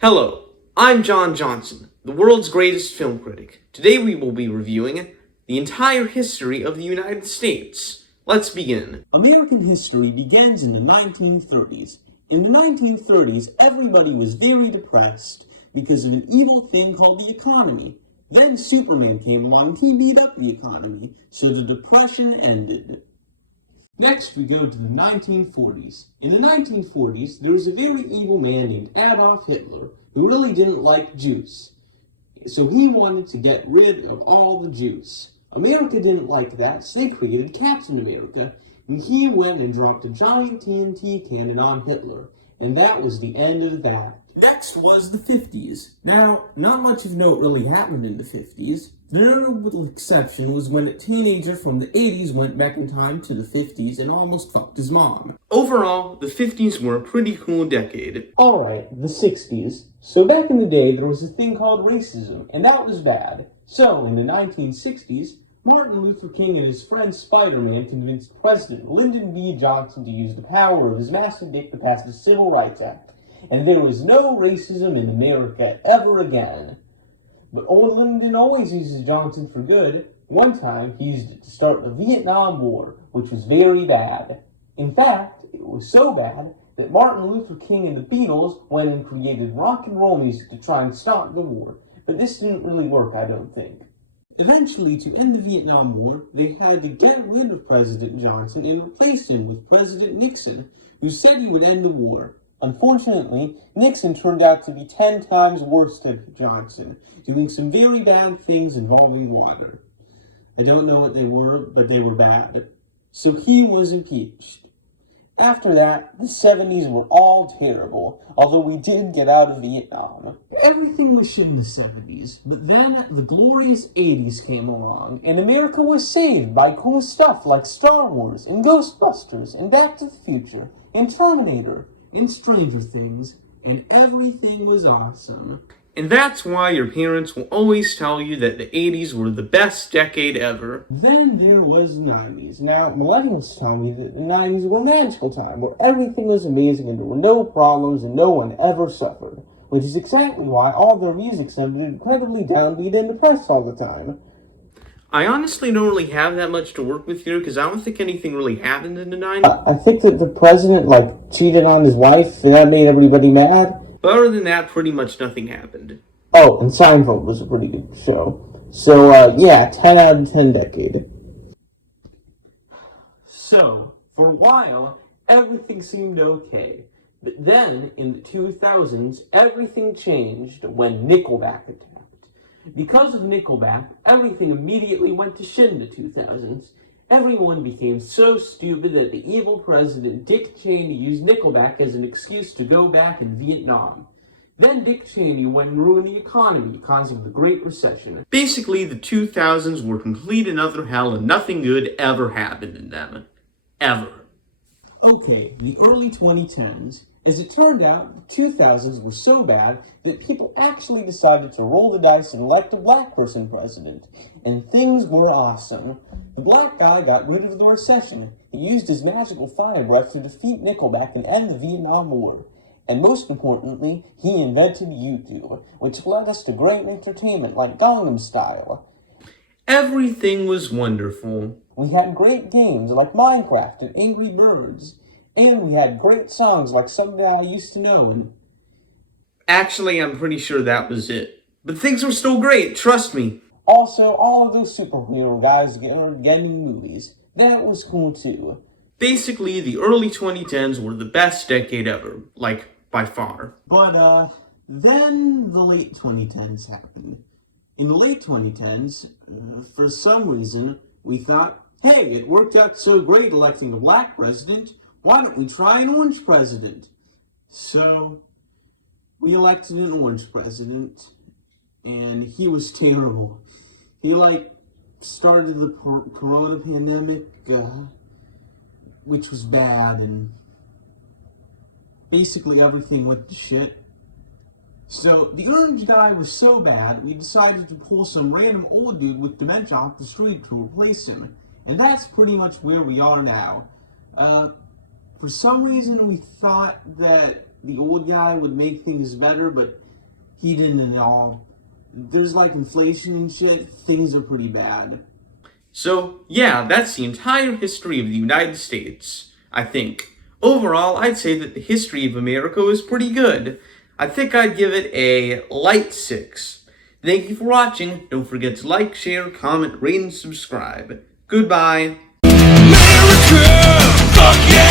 Hello, I'm John Johnson, the world's greatest film critic. Today we will be reviewing the entire history of the United States. Let's begin. American history begins in the 1930s. In the 1930s, everybody was very depressed because of an evil thing called the economy. Then Superman came along and he beat up the economy, so the depression ended. Next, we go to the 1940s. In the 1940s, there was a very evil man named Adolf Hitler who really didn't like Jews. So he wanted to get rid of all the Jews. America didn't like that, so they created Captain America, and he went and dropped a giant TNT cannon on Hitler, and that was the end of that. Next was the 50s. Now, not much of note really happened in the 50s. The notable exception was when a teenager from the 80s went back in time to the 50s and almost fucked his mom. Overall, the 50s were a pretty cool decade. Alright, the 60s. So back in the day, there was a thing called racism, and that was bad. So, in the 1960s, Martin Luther King and his friend Spider-Man convinced President Lyndon B. Johnson to use the power of his massive dick to pass the Civil Rights Act. And there was no racism in America ever again. But old Lyndon always uses Johnson for good. One time, he used it to start the Vietnam War, which was very bad. In fact, it was so bad that Martin Luther King and the Beatles went and created rock and roll music to try and stop the war. But this didn't really work, I don't think. Eventually, to end the Vietnam War, they had to get rid of President Johnson and replace him with President Nixon, who said he would end the war. Unfortunately, Nixon turned out to be 10 times worse than Johnson, doing some very bad things involving water. I don't know what they were, but they were bad. So he was impeached. After that, the 70s were all terrible, although we did get out of Vietnam. Everything was shit in the 70s, but then the glorious 80s came along, and America was saved by cool stuff like Star Wars, and Ghostbusters, and Back to the Future, and Terminator, and Stranger Things, and everything was awesome. And that's why your parents will always tell you that the 80s were the best decade ever. Then there was the 90s. Now, millennials tell me that the 90s were a magical time, where everything was amazing and there were no problems and no one ever suffered. Which is exactly why all their music sounded incredibly downbeat and depressed all the time. I honestly don't really have that much to work with here, because I don't think anything really happened in the 90s. I think that the president, cheated on his wife, and that made everybody mad. But other than that, pretty much nothing happened. Oh, and Seinfeld was a pretty good show. So, 10 out of 10 decade. So, for a while, everything seemed okay. But then, in the 2000s, everything changed when Nickelback attacked. Because of Nickelback, everything immediately went to shit in the 2000s. Everyone became so stupid that the evil president Dick Cheney used Nickelback as an excuse to go back in Vietnam. Then Dick Cheney went and ruined the economy causing the Great Recession. Basically, the 2000s were complete and utter hell and nothing good ever happened in them. Ever. Okay, the early 2010s. As it turned out, the 2000s were so bad that people actually decided to roll the dice and elect a black person president. And things were awesome. The black guy got rid of the recession. He used his magical fire breath to defeat Nickelback and end the Vietnam War. And most importantly, he invented YouTube, which led us to great entertainment like Gangnam Style. Everything was wonderful. We had great games like Minecraft and Angry Birds. And we had great songs like Somebody I Used to Know and... Actually, I'm pretty sure that was it. But things were still great, trust me. Also, all of those superhero guys getting movies. That was cool too. Basically, the early 2010s were the best decade ever. By far. But, then the late 2010s happened. In the late 2010s, for some reason, we thought, hey, it worked out so great electing a black president, why don't we try an orange president? So, we elected an orange president, and he was terrible. He, started the corona pandemic, which was bad, and basically everything went to shit. So, the orange guy was so bad, we decided to pull some random old dude with dementia off the street to replace him. And that's pretty much where we are now. For some reason, we thought that the old guy would make things better, but heated and all. There's like inflation and shit. Things are pretty bad. So, yeah, that's the entire history of the United States, I think. Overall, I'd say that the history of America is pretty good. I think I'd give it a light 6. Thank you for watching. Don't forget to like, share, comment, rate, and subscribe. Goodbye. America, fuck yeah!